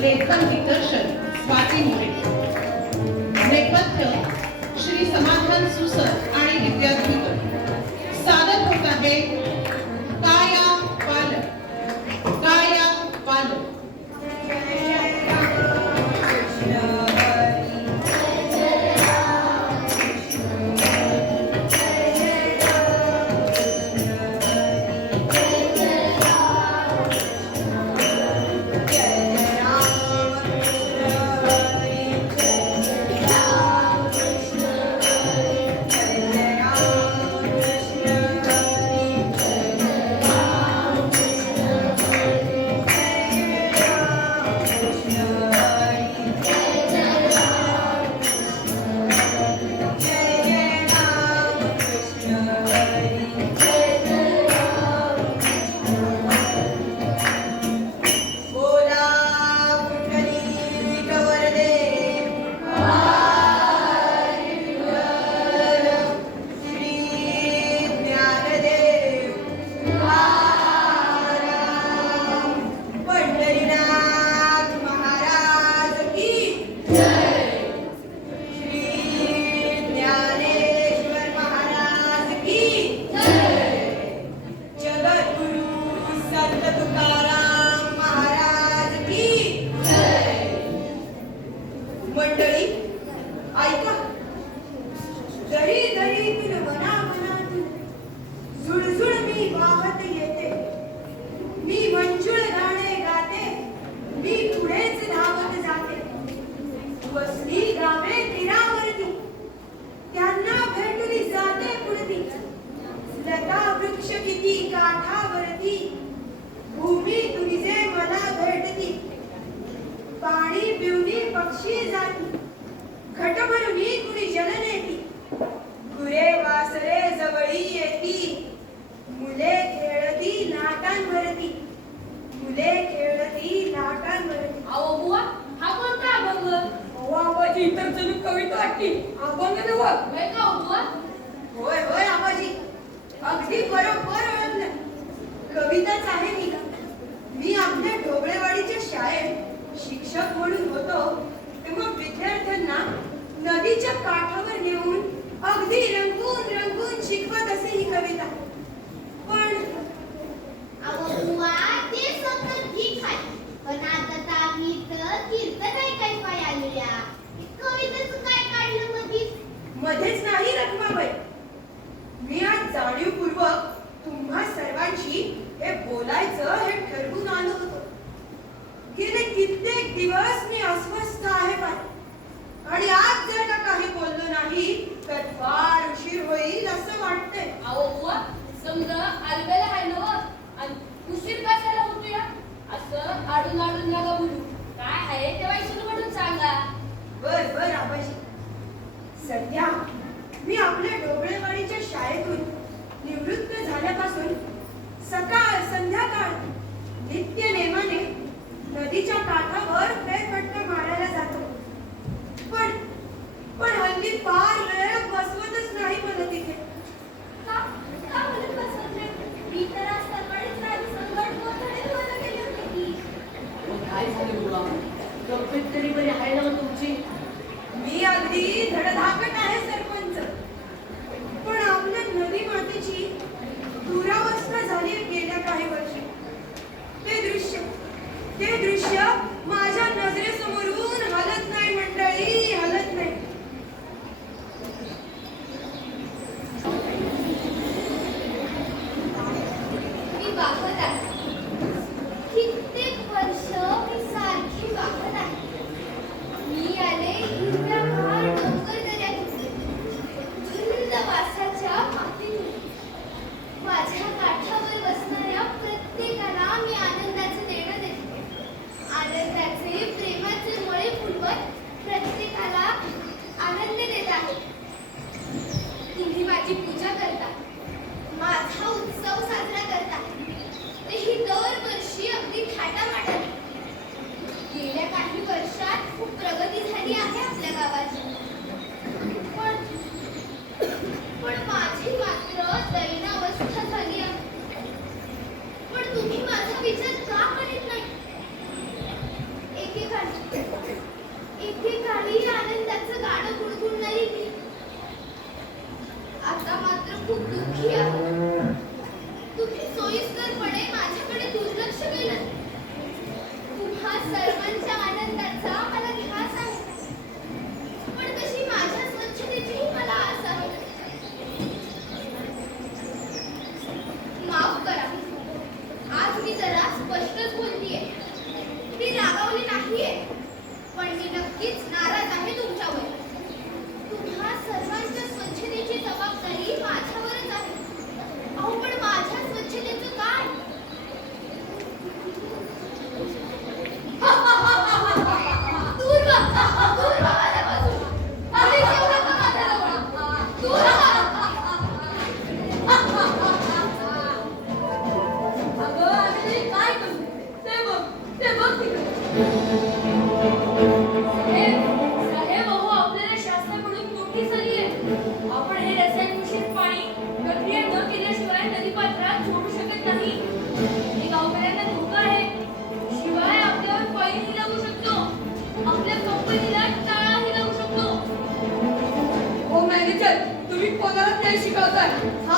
लेखन दिग्दर्शन स्वाती मोरे. नेपथ्य श्री समाधान सुसर आणि विद्यार्थी. सादर होत आहे मंडळी ऐका. तर्जनी कविता वाटली अभंग होय होय आबाजी. अगदी बरोबर ओळखलं. कविताच आहे मी का मी आपल्या ढोबळेवाडीच्या शाळेत शिक्षक म्हणून होतो तेव्हा विद्यार्थ्यांना नदीच्या काठावर नेऊन अगदी रंगून रंगून शिकवत असे ही कविता. पण ठीक आहे पण आता आम्ही तर कीर्तन ऐकायला मध्येच नाही रखमाबाई मी आज जाणीवपूर्वक तुम्हा सर्वांशी हे बोलायचं हे ठरवून आलो होतो. गेले कित्येक दिवस मी अस्वस्थ आहे बाई. आणि आज जर का काही बोललो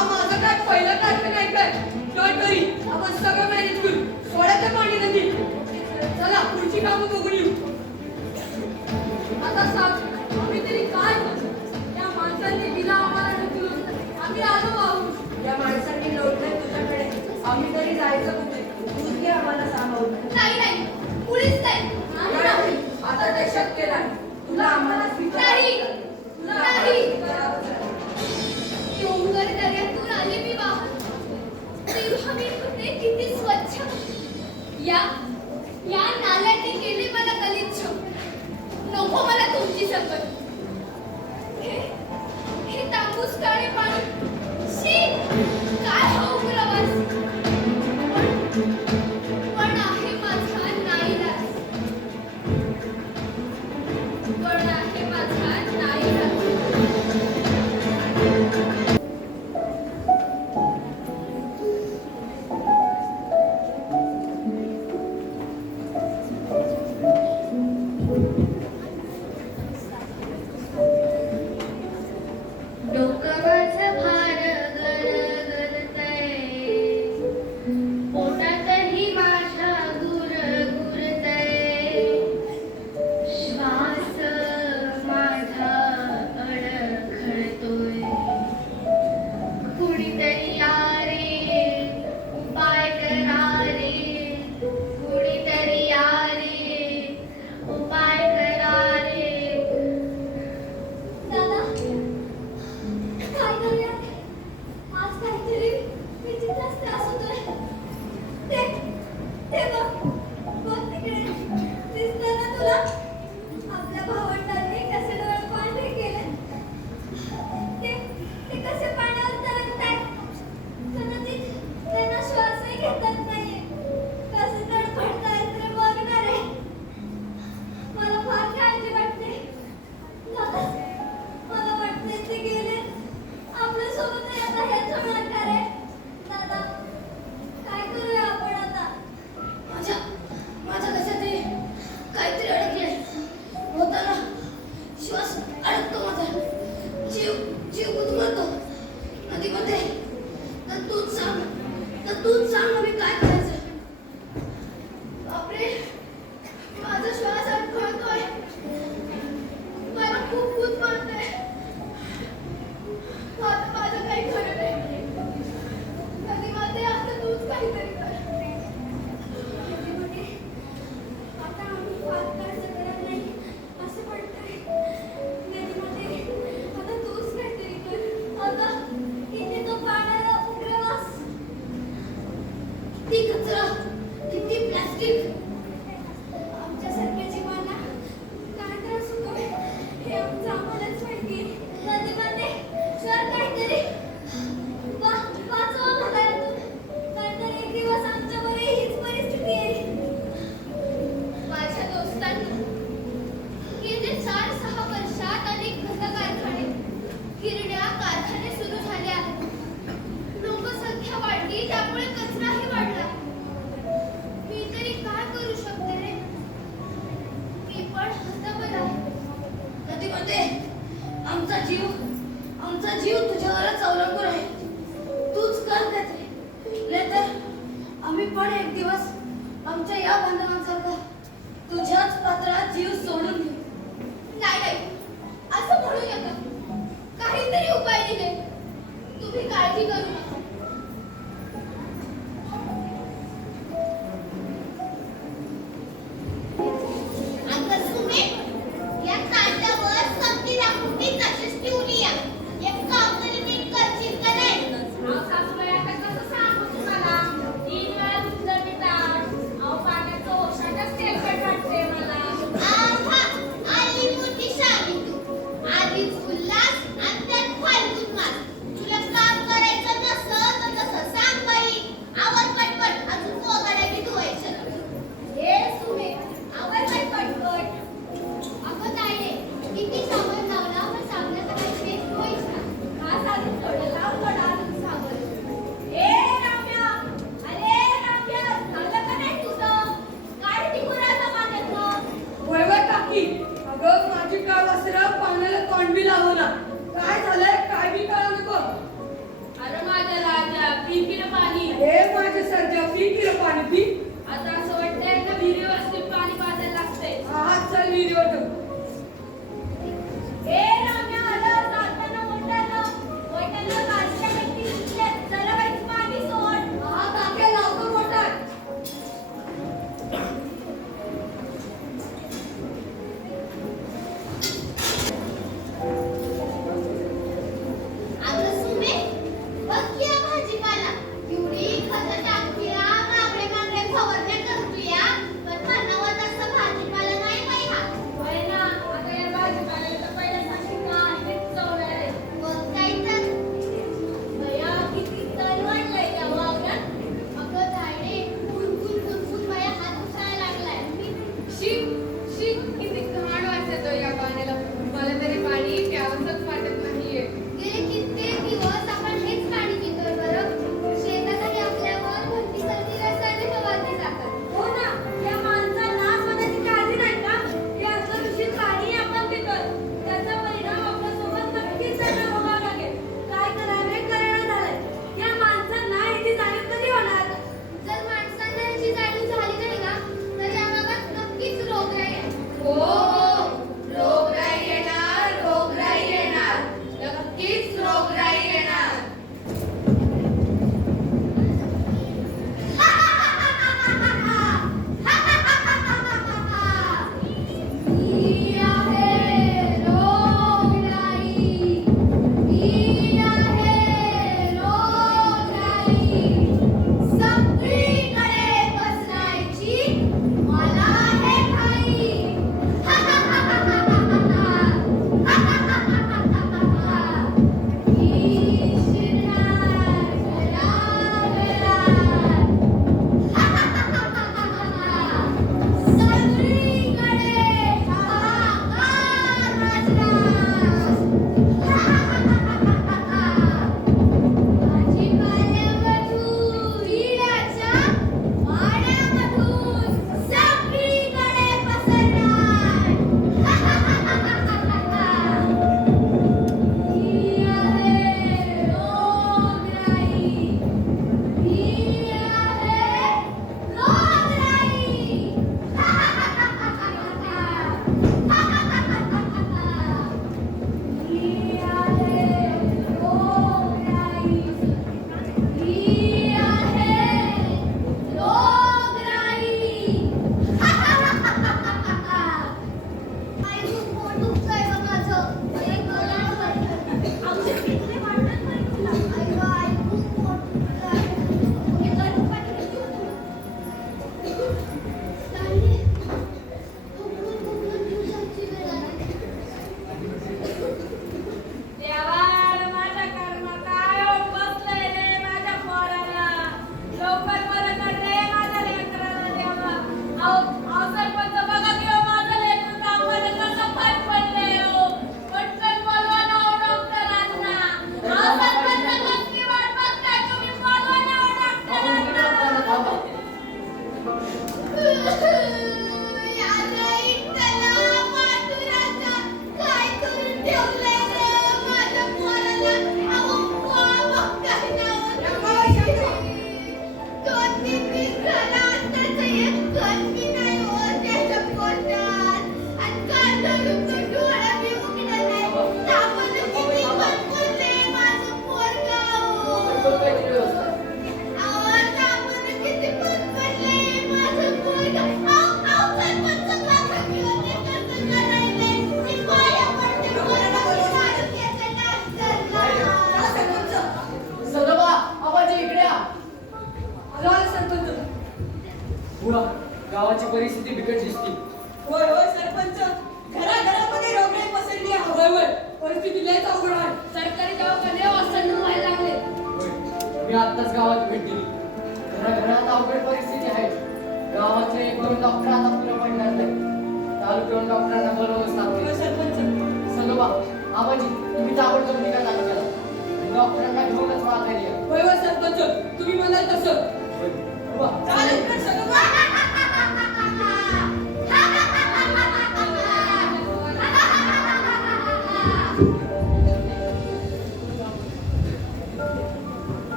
हा माझं काय पहिलं टाकलं नाही काय? डॉट करी सगळं मॅनेज करू. सोळ्याचं पाणी नदी. चला पुढची कामं बघून येऊ. आता साहेब आम्ही तरी काय करू? त्या माणसांनी दिला आम्हाला ढकलून आम्ही आलो आहोत. या माणसांनी लोटलंय तुझ्याकडे. आम्ही तरी जायचं कुठे? तूच आम्हाला सांभाळून नाही नाही. नाही. आता ते शक्य नाही तुला आम्हाला स्वीकार या या नाल्याने केली मला गलिच्छ नको मला तुमची सकत हे तांबूस काळे पाणी आमचा जीव आमचा जीव तुझ्यावरच अवलंबून आहे. तूच कर काहीतरी नाहीतर आम्ही पण एक दिवस आमच्या या बांधवांसारखा तुझ्याच पात्रात जीव सोडून घेऊ नाही नाही. असं म्हणू नका. काहीतरी उपाय दिले तुम्ही काळजी करू नका.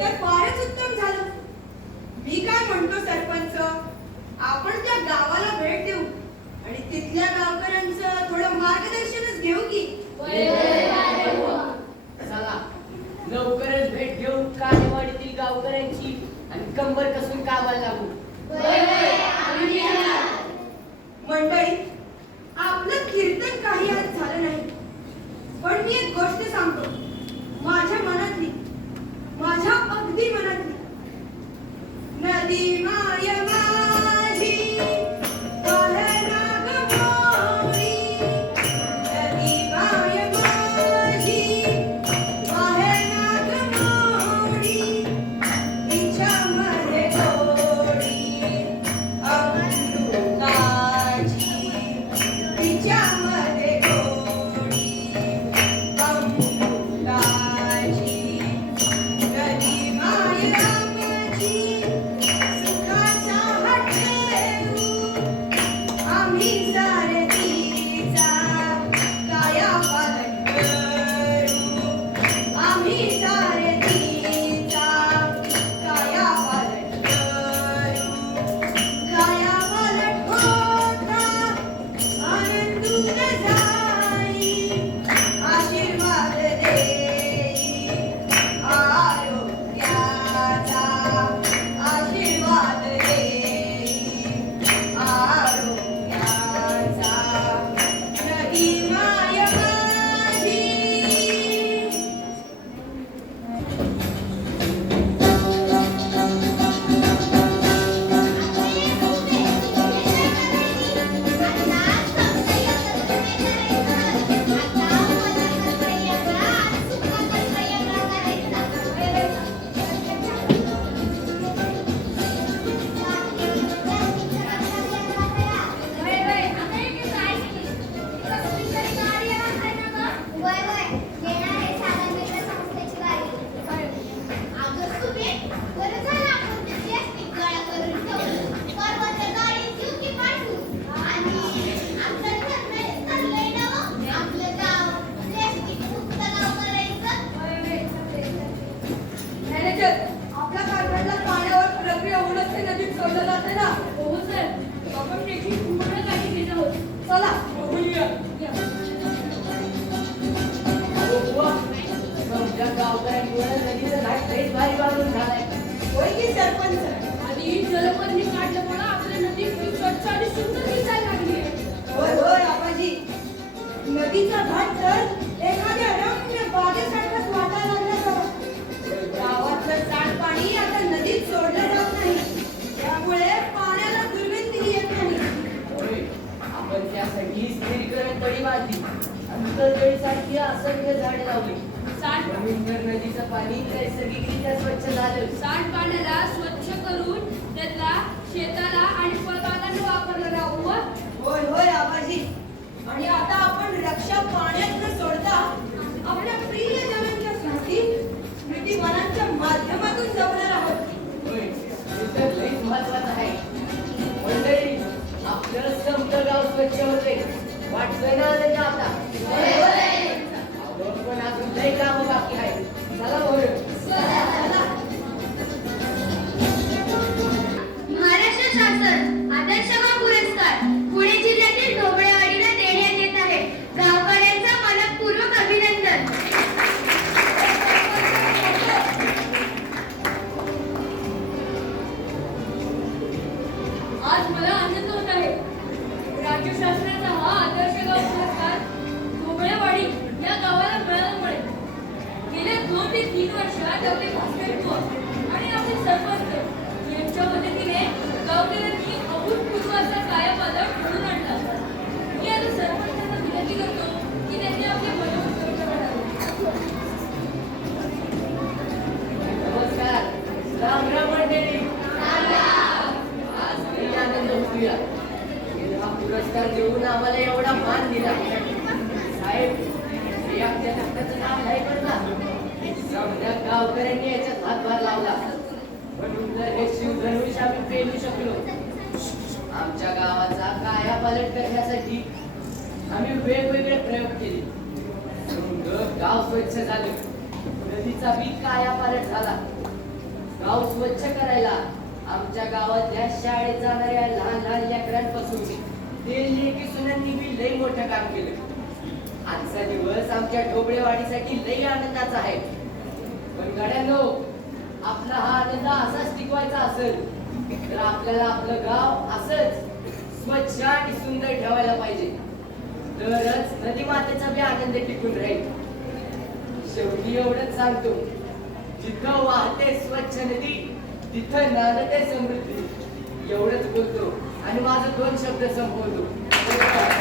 तर फारच उत्तम झालं. मी काय म्हणतो सरपंच? आपण त्या गावाला भेट देऊ आणि तिथल्या गावकऱ्यांचं थोडं मार्गदर्शनच घेऊ की? लवकरच भेट घेऊन कार्यवाडीतील गावकऱ्यांची आणि कंबर कसून कामाला लागू. तर नदीचं पाणी नैसर्गिकरित्या स्वच्छ झालं. सांडपाण्याला स्वच्छ करून त्यातला शेताला आणि फळबागांना वापरलं राहू होय होय आबाजी. आणि आता आपण रक्षा पाण्यात न सोडता आपल्या प्रिय स्मृती स्मृती वनांच्या माध्यमातून जगणार आहोत. हे महत्वाचं आहे. मंडळी आपलं समतं गाव स्वच्छ होते वाटतंय ना आता? अजून कामं बाकी आहे. चला बरं. महाराष्ट्र शासन. पुरस्कार देऊन आम्हाला एवढा मान दिला. साहेब हे नाव नाही पडला गावकऱ्यांनी याच्यात हातभार लावला. म्हणून तर हे शिवधनुष आम्ही पेलू शकलो. आमच्या गावाचा काया पालट करण्यासाठी आम्ही वेगवेगळे प्रयोग केले. गाव स्वच्छ झालं नदीचा बी कायापालट झाला. गाव स्वच्छ करायला आमच्या गावातल्या शाळेत जाणाऱ्या लहान लहान लेकरांपासून ते लेकी सुनांनी मी लई मोठं काम केलं. आजचा दिवस आमच्या ढोबळेवाडीसाठी लई आनंदाचा आहे. पण गड्यांनो आपला हा आनंद असाच टिकवायचा असेल तर आपल्याला आपलं गाव असंच स्वच्छ आणि सुंदर ठेवायला पाहिजे. तरच नदी मातेचा बी आनंद टिकून राहील. शेवटी एवढंच सांगतो जिथं वाहते स्वच्छ नदी तिथं नांदते समृद्धी. एवढंच बोलतो. आणि माझं दोन शब्द संपवतो.